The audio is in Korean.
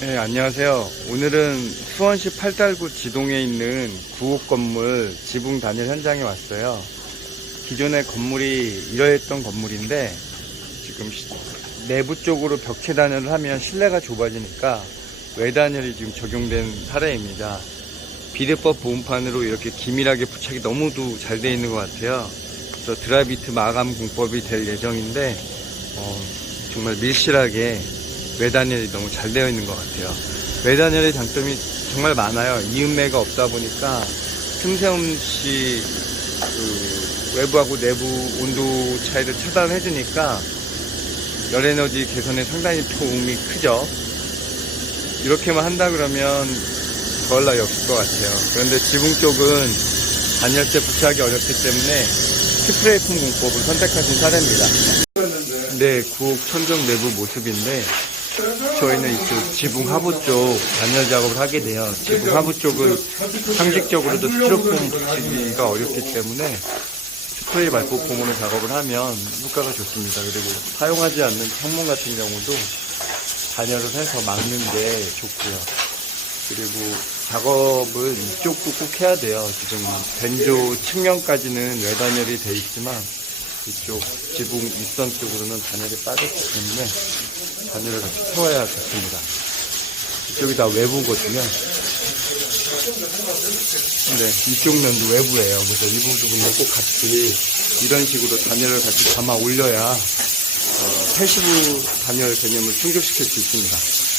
네, 안녕하세요. 오늘은 수원시 팔달구 지동에 있는 구옥 건물 지붕 단열 현장에 왔어요. 기존의 건물이 이러했던 건물인데 지금 시- 내부 쪽으로 벽체 단열을 하면 실내가 좁아지니까 외단열이 지금 적용된 사례입니다. 비대법 보온판으로 이렇게 기밀하게 부착이 너무도 잘 되어 있는 것 같아요. 그래서 드라비트 마감 공법이 될 예정인데 어, 정말 밀실하게 외단열이 너무 잘 되어 있는 것 같아요. 외단열의 장점이 정말 많아요. 이음매가 없다 보니까 틈새 없이 그 외부하고 내부 온도 차이를 차단해 주니까 열 에너지 개선에 상당히 도움이 크죠. 이렇게만 한다 그러면 더할 나위 없을 것 같아요. 그런데 지붕 쪽은 단열재 부착하기 어렵기 때문에 스프레이 폼 공법을 선택하신 사례입니다. 네, 구옥 천정 내부 모습인데 저희는 이쪽 지붕 하부 쪽 단열 작업을 하게 돼요. 지붕 하부 쪽은 상식적으로도 스티로폼 붙이기가 어렵기 때문에 스프레이 말포폼으로 작업을 하면 효과가 좋습니다. 그리고 사용하지 않는 창문 같은 경우도 단열을 해서 막는 게 좋고요. 그리고 작업을 이쪽도 꼭 해야 돼요. 지금 벤조 측면까지는 외단열이 돼 있지만 이쪽 지붕 윗선 쪽으로는 단열이 빠졌기 때문에 단열을 같이 채워야 좋습니다. 이쪽이 다 외부거든요. 네, 이쪽 면도 외부예요. 그래서 이 부분도 꼭 같이 이런 식으로 단열을 같이 담아 올려야 어, 패시브 단열 개념을 충족시킬 수 있습니다.